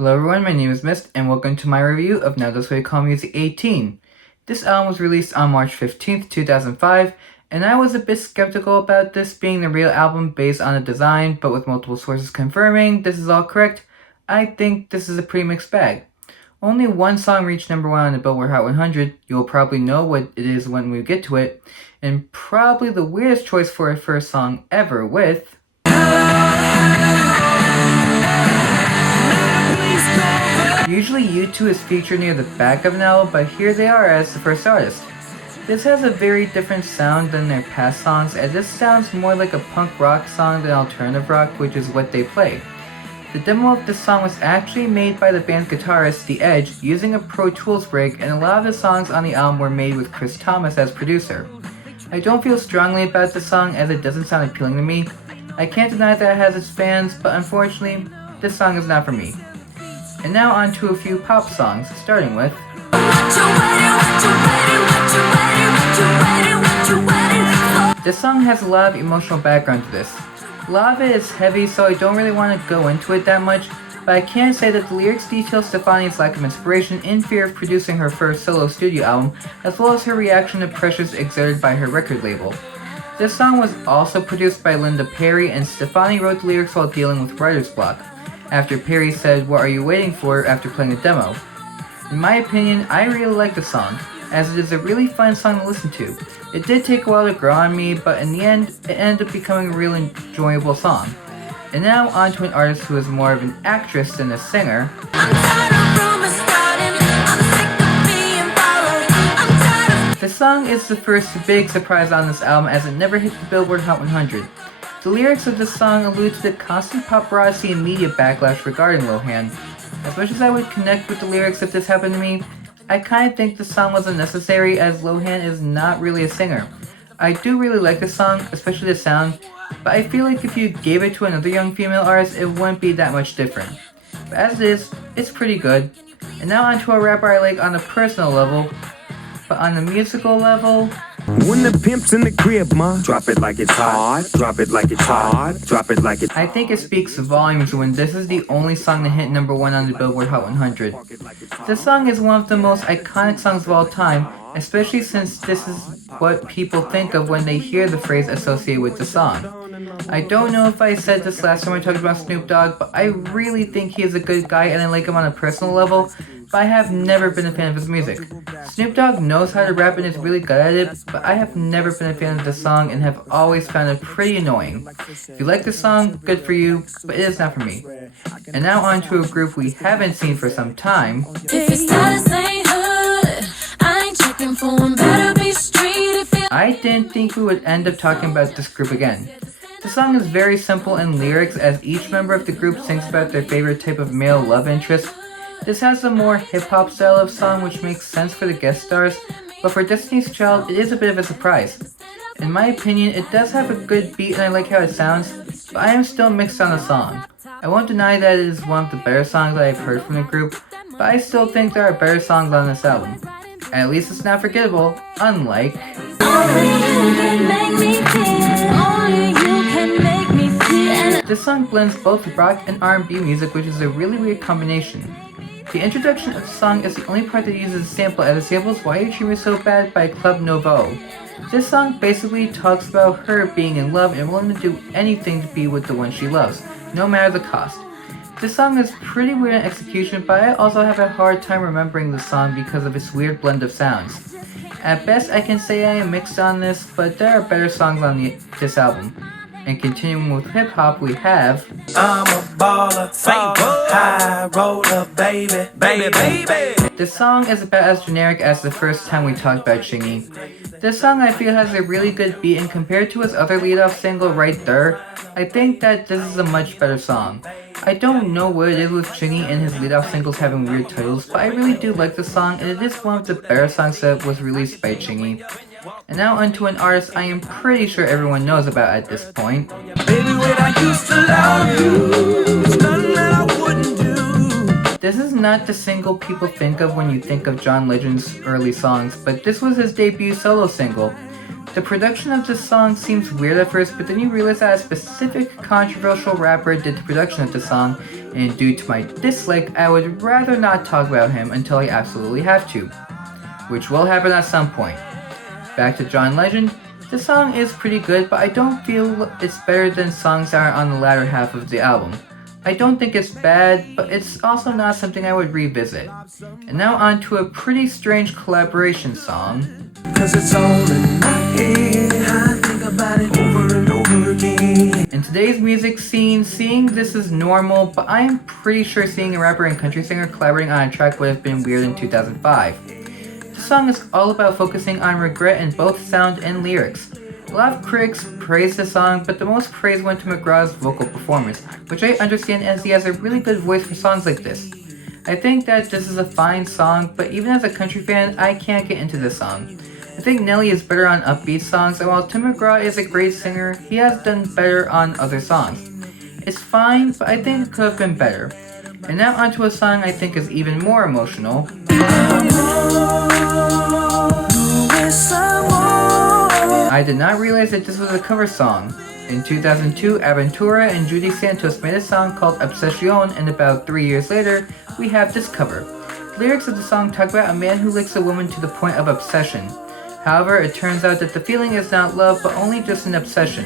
Hello everyone, my name is Mist, and welcome to my review of Now This Way Call Music 18. This album was released on March 15th, 2005, and I was a bit skeptical about this being the real album based on the design, but with multiple sources confirming this is all correct, I think this is a pretty mixed bag. Only one song reached number 1 on the Billboard Hot 100, you'll probably know what it is when we get to it, and probably the weirdest choice for a first song ever with... Usually U2 is featured near the back of an album, but here they are as the first artist. This has a very different sound than their past songs, as this sounds more like a punk rock song than alternative rock, which is what they play. The demo of this song was actually made by the band's guitarist, The Edge, using a Pro Tools rig, and a lot of the songs on the album were made with Chris Thomas as producer. I don't feel strongly about this song as it doesn't sound appealing to me. I can't deny that it has its fans, but unfortunately, this song is not for me. And now on to a few pop songs, starting with... This song has a lot of emotional background to this. A lot of it is heavy, so I don't really want to go into it that much, but I can say that the lyrics detail Stefani's lack of inspiration in fear of producing her first solo studio album, as well as her reaction to pressures exerted by her record label. This song was also produced by Linda Perry, and Stefani wrote the lyrics while dealing with writer's block, after Perry said, "What are you waiting for?" after playing a demo. In my opinion, I really like the song, as it is a really fun song to listen to. It did take a while to grow on me, but in the end, it ended up becoming a really enjoyable song. And now on to an artist who is more of an actress than a singer. The song is the first big surprise on this album, as it never hit the Billboard Hot 100. The lyrics of this song allude to the constant paparazzi and media backlash regarding Lohan. As much as I would connect with the lyrics if this happened to me, I kinda think the song was unnecessary, as Lohan is not really a singer. I do really like the song, especially the sound, but I feel like if you gave it to another young female artist, it wouldn't be that much different. But as it is, it's pretty good. And now on to a rapper I like on a personal level, but on the musical level... When the pimp's in the crib, ma, drop it like it's hot, drop it like it's hot, drop it like it's... I think it speaks volumes when this is the only song to hit number 1 on the Billboard Hot 100. This song is one of the most iconic songs of all time, especially since this is what people think of when they hear the phrase associated with the song. I don't know if I said this last time I talked about Snoop Dogg, but I really think he is a good guy and I like him on a personal level, but I have never been a fan of his music. Snoop Dogg knows how to rap and is really good at it, but I have never been a fan of this song and have always found it pretty annoying. If you like this song, good for you, but it is not for me. And now on to a group we haven't seen for some time. I didn't think we would end up talking about this group again. The song is very simple in lyrics, as each member of the group sings about their favorite type of male love interest. This has a more hip-hop style of song, which makes sense for the guest stars, but for Destiny's Child, it is a bit of a surprise. In my opinion, it does have a good beat and I like how it sounds, but I am still mixed on the song. I won't deny that it is one of the better songs that I've heard from the group, but I still think there are better songs on this album. At least it's not forgettable, unlike... This song blends both rock and R&B music, which is a really weird combination. The introduction of the song is the only part that uses a sample, as the sample is Why You Treat Me So Bad by Club Nouveau. This song basically talks about her being in love and willing to do anything to be with the one she loves, no matter the cost. This song is pretty weird in execution, but I also have a hard time remembering the song because of its weird blend of sounds. At best, I can say I am mixed on this, but there are better songs on this album. And continuing with hip-hop, we have... I'm a baller, high roller, baby, baby, baby. This song is about as generic as the first time we talked about Chingy. This song I feel has a really good beat, and compared to his other lead-off single, Right There, I think that this is a much better song. I don't know what it is with Chingy and his lead-off singles having weird titles, but I really do like the song, and it is one of the better songs that was released by Chingy. And now onto an artist I am pretty sure everyone knows about at this point. Baby, when I used to love you, there's nothing that I wouldn't do. This is not the single people think of when you think of John Legend's early songs, but this was his debut solo single. The production of this song seems weird at first, but then you realize that a specific controversial rapper did the production of the song, and due to my dislike, I would rather not talk about him until I absolutely have to, which will happen at some point. Back to John Legend, the song is pretty good, but I don't feel it's better than songs that are on the latter half of the album. I don't think it's bad, but it's also not something I would revisit. And now on to a pretty strange collaboration song. Cause it's all in my head. I think about it over and over again. In today's music scene, seeing this is normal, but I am pretty sure seeing a rapper and country singer collaborating on a track would have been weird in 2005. The song is all about focusing on regret in both sound and lyrics. A lot of critics praised the song, but the most praise went to McGraw's vocal performance, which I understand as he has a really good voice for songs like this. I think that this is a fine song, but even as a country fan, I can't get into this song. I think Nelly is better on upbeat songs, and while Tim McGraw is a great singer, he has done better on other songs. It's fine, but I think it could have been better. And now onto a song I think is even more emotional. I did not realize that this was a cover song. In 2002, Aventura and Judy Santos made a song called Obsession, and about 3 years later, we have this cover. The lyrics of the song talk about a man who licks a woman to the point of obsession. However, it turns out that the feeling is not love, but only just an obsession.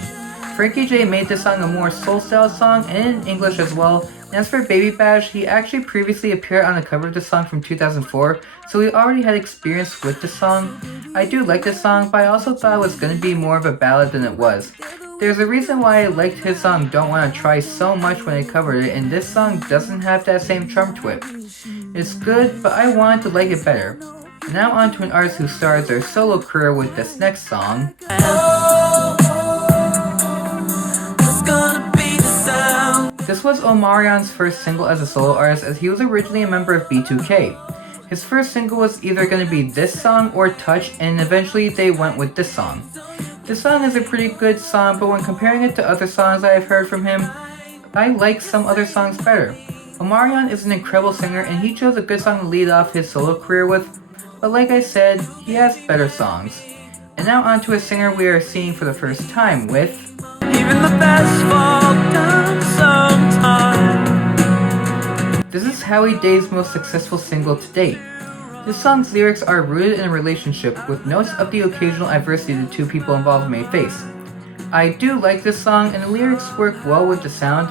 Frankie J made this song a more soul-style song, and in English as well. And as for Baby Bash, he actually previously appeared on the cover of the song from 2004, so he already had experience with the song. I do like this song, but I also thought it was going to be more of a ballad than it was. There's a reason why I liked his song Don't Wanna Try so much when I covered it, and this song doesn't have that same charm to it. It's good, but I wanted to like it better. And now on to an artist who starts their solo career with this next song. This was Omarion's first single as a solo artist, as he was originally a member of B2K. His first single was either going to be this song or Touch, and eventually they went with this song. This song is a pretty good song, but when comparing it to other songs I've heard from him, I like some other songs better. Omarion is an incredible singer, and he chose a good song to lead off his solo career with, but like I said, he has better songs. And now on to a singer we are seeing for the first time with Even the best fall down sometime. This is Howie Day's most successful single to date. This song's lyrics are rooted in a relationship with notes of the occasional adversity the two people involved may face. I do like this song, and the lyrics work well with the sound.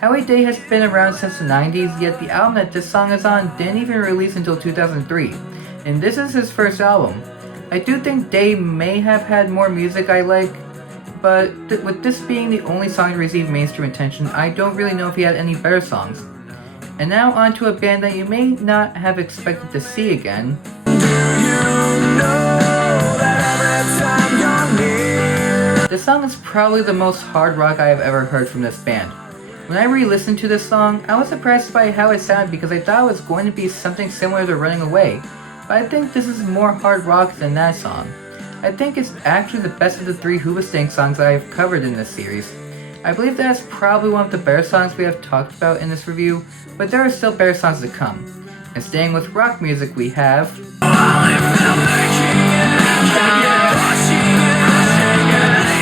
Howie Day has been around since the 90s, yet the album that this song is on didn't even release until 2003, and this is his first album. I do think Day may have had more music I like, but with this being the only song to receive mainstream attention, I don't really know if he had any better songs. And now on to a band that you may not have expected to see again. This song is probably the most hard rock I have ever heard from this band. When I re-listened to this song, I was surprised by how it sounded because I thought it was going to be something similar to Running Away, but I think this is more hard rock than that song. I think it's actually the best of the three Hoobastank songs I have covered in this series. I believe that's probably one of the better songs we have talked about in this review, but there are still better songs to come. And staying with rock music we have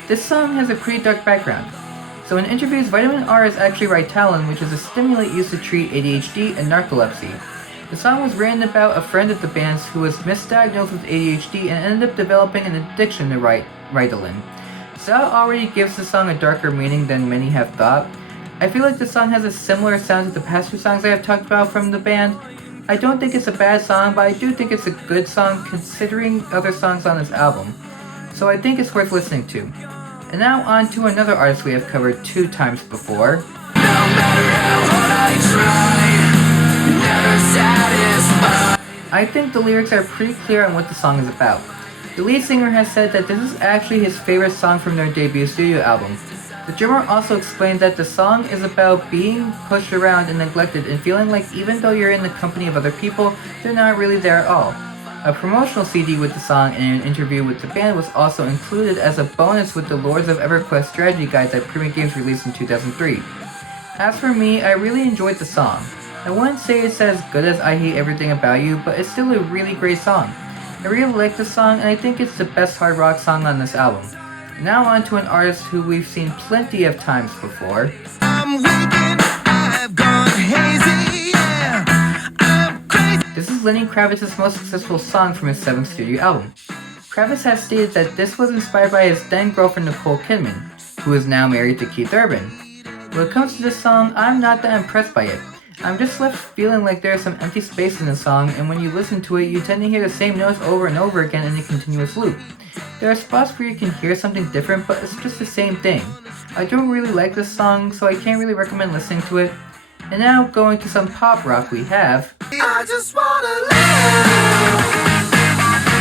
this song has a pretty dark background. So in interviews, vitamin R is actually Ritalin, which is a stimulant used to treat ADHD and narcolepsy. The song was written about a friend of the band's who was misdiagnosed with ADHD and ended up developing an addiction to Ritalin. So that already gives the song a darker meaning than many have thought. I feel like the song has a similar sound to the past two songs I have talked about from the band. I don't think it's a bad song, but I do think it's a good song considering other songs on this album. So I think it's worth listening to. And now on to another artist we have covered 2 times before. No matter how hard I try, never satisfied. I think the lyrics are pretty clear on what the song is about. The lead singer has said that this is actually his favorite song from their debut studio album. The drummer also explained that the song is about being pushed around and neglected and feeling like even though you're in the company of other people, they're not really there at all. A promotional CD with the song and an interview with the band was also included as a bonus with the Lords of EverQuest strategy guide that Prima Games released in 2003. As for me, I really enjoyed the song. I wouldn't say it's as good as I Hate Everything About You, but it's still a really great song. I really like this song, and I think it's the best hard rock song on this album. Now on to an artist who we've seen plenty of times before. I'm waking, I've gone hazy, yeah. I'm crazy. This is Lenny Kravitz's most successful song from his 7th studio album. Kravitz has stated that this was inspired by his then girlfriend Nicole Kidman, who is now married to Keith Urban. When it comes to this song, I'm not that impressed by it. I'm just left feeling like there's some empty space in the song, and when you listen to it, you tend to hear the same notes over and over again in a continuous loop. There are spots where you can hear something different, but it's just the same thing. I don't really like this song, so I can't really recommend listening to it. And now, going to some pop rock, we have... I just wanna live.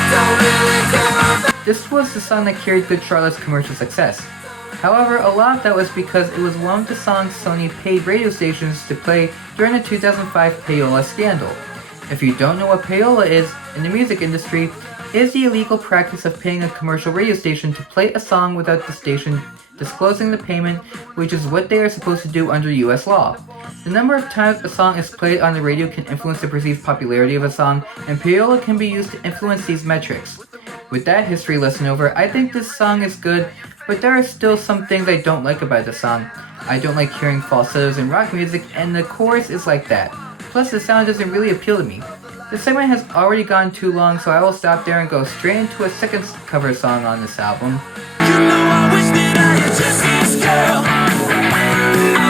Don't really care about. This was the song that carried Good Charlotte's commercial success. However, a lot of that was because it was one of the songs Sony paid radio stations to play during the 2005 payola scandal. If you don't know what payola is, in the music industry, it is the illegal practice of paying a commercial radio station to play a song without the station disclosing the payment, which is what they are supposed to do under US law. The number of times a song is played on the radio can influence the perceived popularity of a song, and payola can be used to influence these metrics. With that history lesson over, I think this song is good, but there are still some things I don't like about the song. I don't like hearing falsettos in rock music, and the chorus is like that. Plus, the sound doesn't really appeal to me. This segment has already gone too long, so I will stop there and go straight into a second cover song on this album. You know I wish that I had Jessie's girl. I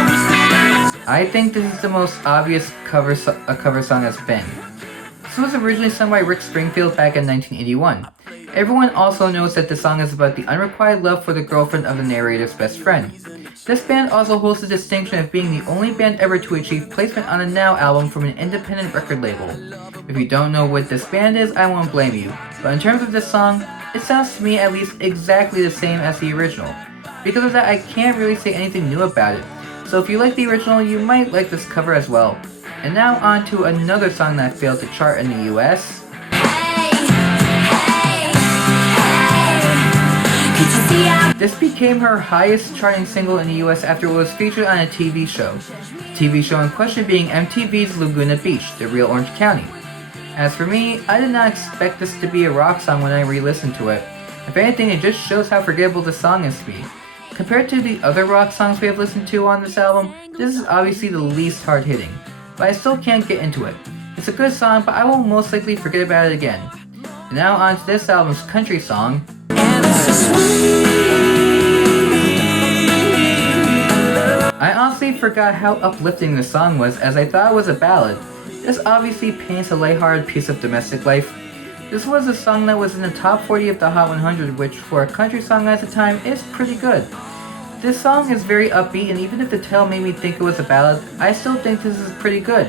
wish that I think this is the most obvious cover song has been. This was originally sung by Rick Springfield back in 1981. Everyone also knows that the song is about the unrequited love for the girlfriend of the narrator's best friend. This band also holds the distinction of being the only band ever to achieve placement on a Now album from an independent record label. If you don't know what this band is, I won't blame you, but in terms of this song, it sounds to me at least exactly the same as the original. Because of that, I can't really say anything new about it, so if you like the original, you might like this cover as well. And now on to another song that failed to chart in the US. This became her highest charting single in the US after it was featured on a TV show. The TV show in question being MTV's Laguna Beach, the real Orange County. As for me, I did not expect this to be a rock song when I re-listened to it. If anything, it just shows how forgettable the song is to me. Compared to the other rock songs we have listened to on this album, this is obviously the least hard-hitting. But I still can't get into it. It's a good song, but I will most likely forget about it again. And now on to this album's country song. I honestly forgot how uplifting this song was, as I thought it was a ballad. This obviously paints a lighthearted piece of domestic life. This was a song that was in the top 40 of the Hot 100, which for a country song at the time is pretty good. This song is very upbeat, and even if the title made me think it was a ballad, I still think this is pretty good.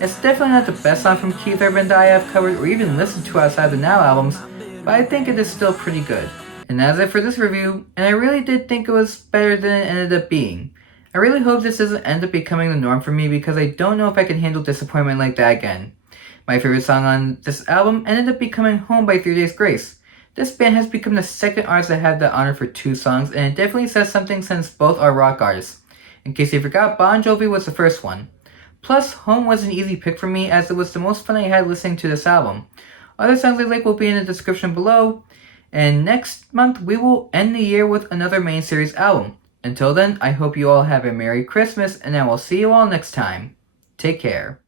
It's definitely not the best song from Keith Urban that I have covered or even listened to outside the Now albums, but I think it is still pretty good. And that's it for this review, and I really did think it was better than it ended up being. I really hope this doesn't end up becoming the norm for me because I don't know if I can handle disappointment like that again. My favorite song on this album ended up becoming Home by 3 Days Grace. This band has become the second artist that had the honor for 2 songs, and it definitely says something since both are rock artists. In case you forgot, Bon Jovi was the first one. Plus, Home was an easy pick for me as it was the most fun I had listening to this album. Other songs I like will be in the description below, and next month we will end the year with another main series album. Until then, I hope you all have a Merry Christmas, and I will see you all next time. Take care.